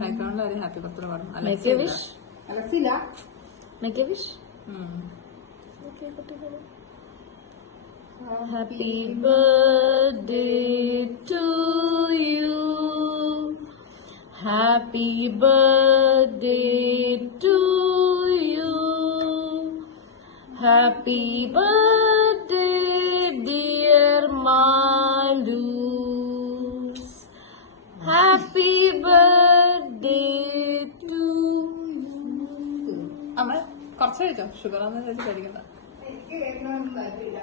ബാക്ക്ഗ്രൗണ്ടിൽ ഒരു happy birthday പാടും. Make a wish. അലക്സില Make a wish. Happy birthday to you. Happy birthday to you. Happy birthday, dear Malus. Happy birthday to you. അമ്മ കുറച്ച് കഴിച്ചോ, sugar ഒന്നും കഴിച്ച് കഴിക്കണ്ട. എനിക്ക് കേൾക്കണമെന്ന് താല്പര്യമില്ല.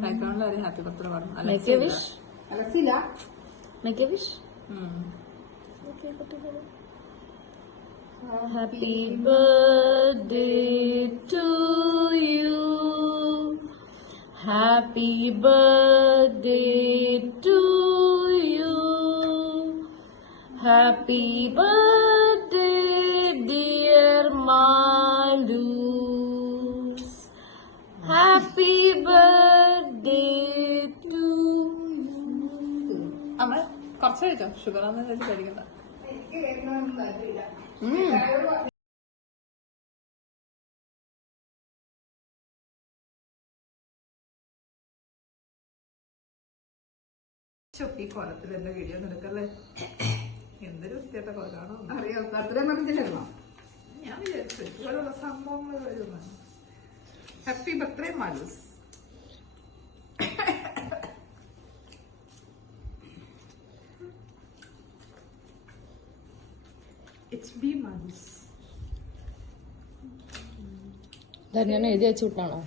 ബാക്ക്ഗ്രൗണ്ടിൽ ഒരു ഹാപ്പി ബർത്ത്ഡേ പാടും. Make a wish. അലക്സില Make a wish. Happy birthday to you. Happy birthday to you. Happy birthday, dear Malus. Happy birthday to you. അമ്മ കുറച്ച് കഴിച്ചോ, ഷുഗർ ഒന്നും കഴിച്ച് കഴിക്കണ്ട. എനിക്ക് കേൾക്കണമെന്ന് താല്പര്യമില്ല. ഈ കോലത്തിൽ എന്റെ വീഡിയോ എടുക്കല്ലേ, എന്തൊരു വൃത്തിയായിട്ട കോലാണോ അറിയാം. ബർത്ത്ഡേ പറഞ്ഞില്ലായിരുന്നോ? ഞാൻ വിചാരിച്ചു ഇതുപോലുള്ള സംഭവങ്ങൾ വരുന്ന. Happy birthday മാലൂസ്. HB മാലൂസ്. ഞാൻ എഴുതി വെച്ചു വിട്ടാണോ?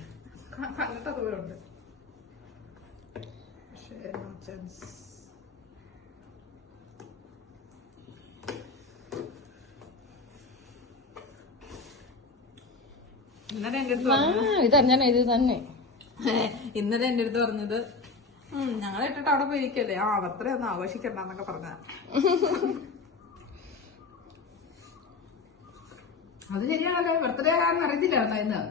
കണ്ടിട്ട് അതുപോലെ ഉണ്ട്, പക്ഷേ നോ ചാൻസ്. ഇന്നലെ എന്റെ അടുത്ത് ഇത് ഞാൻ എഴുതി തന്നെ. ഇന്നലെ എന്റെ അടുത്ത് പറഞ്ഞത് ഞങ്ങളെ ഇട്ടിട്ട് അവിടെ പോയിരിക്കല്ലേ, ബർത്ത്ഡേ ഒന്നും ആഘോഷിക്കണ്ടെന്നൊക്കെ പറഞ്ഞ. അത് ശരിയാണല്ലേ, ബർത്ത്ഡേ ആണെന്ന് അറിയത്തില്ല ഇന്ന്.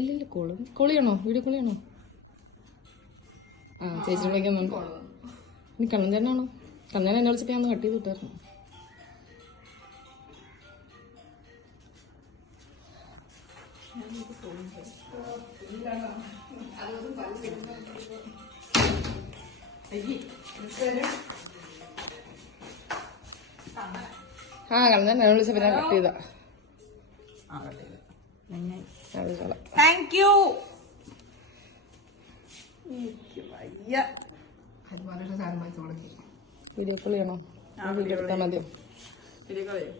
ഇല്ല കോളിയാണോ? വീഡിയോ കോളിയാണോ? ചേച്ചി വിളിക്കുന്നുണ്ട്. ഇനി കണ്ണൻ തന്നെയാണോ? കണ്ണൻ എന്നെ വിളിച്ചിട്ട് ഞാൻ കട്ട് ചെയ്ത് വിട്ടായിരുന്നു. കണ്ണൻ എന്നെ വിളിച്ചപ്പോ ഞാൻ കട്ട് ചെയ്താ. Thank you. അതുപോലെ സാധനം വായിച്ചു തുടങ്ങി. വീഡിയോ കോൾ ചെയ്യണോ? വീഡിയോ എടുത്താൽ മതിയോ? വീഡിയോ കോൾ ചെയ്യും.